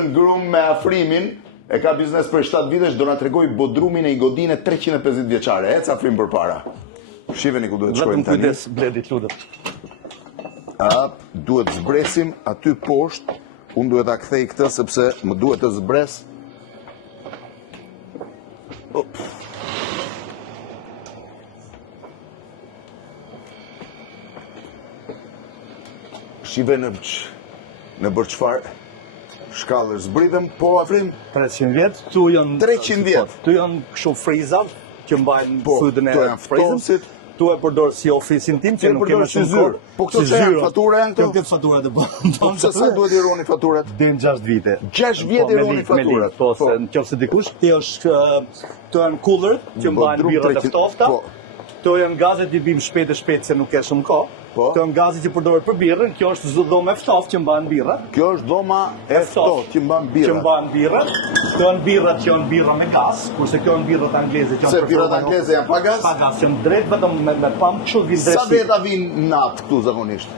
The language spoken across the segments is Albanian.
Jason Groom me afrimin, e ka biznes për 7 vitesh, do na tregoj bodrumin e i godine 350 vjeçare. Ec afrim përpara. Shiheni ku duhet shkojmë tani. Vetëm kujdes, Bledi, lutem. Duhet zbresim aty poshtë. Unë duhet ta kthej këtë sepse më duhet të zbres. Shive në bërë qfarë shkallër zbritëm, po afrim? 300 vjet, tu janë 300 vjet. Tu janë kështu frizat që mbajnë fytyn e frizit. Tu e përdor si ofisin tim që nuk kemë shumë kohë. Po këto që janë fatura janë këto? Këto faturat e bën. Po pse sa duhet i roni faturat? Deri në 6 vite. 6 vjet i roni faturat. Po se nëse dikush ti është këto janë cooler që mbajnë birrat e ftofta. Këto janë gazet që bim shpejt se nuk ka shumë kohë. Këto janë gazet që përdoret për birrën, kjo është dhoma e ftoft që mban birra. Kjo është dhoma e ftoft që mban birra. Që mban birra. Këto janë birrat që janë birra me gaz, kurse këto janë birrat angleze që janë. Se birrat angleze janë pa gaz? Pa gaz, janë drejt vetëm me pam kështu vin drejt. Sa veta vin natë këtu zakonisht?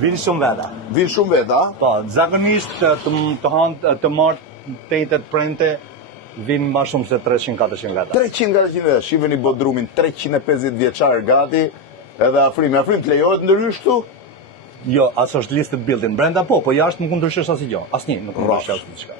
Vin shumë veta. Vin shumë veta? Po, zakonisht të marrë tetet prente vin më shumë se 300-400 veta. 300-400 veta. Shiheni bodrumin 350 vjeçar gati. Edhe afrimi të lejohet ndërhysh këtu? Jo, as është listed building. Brenda po jashtë nuk ndryshesh asnjë. Asnjë nuk ndryshesh asnjë.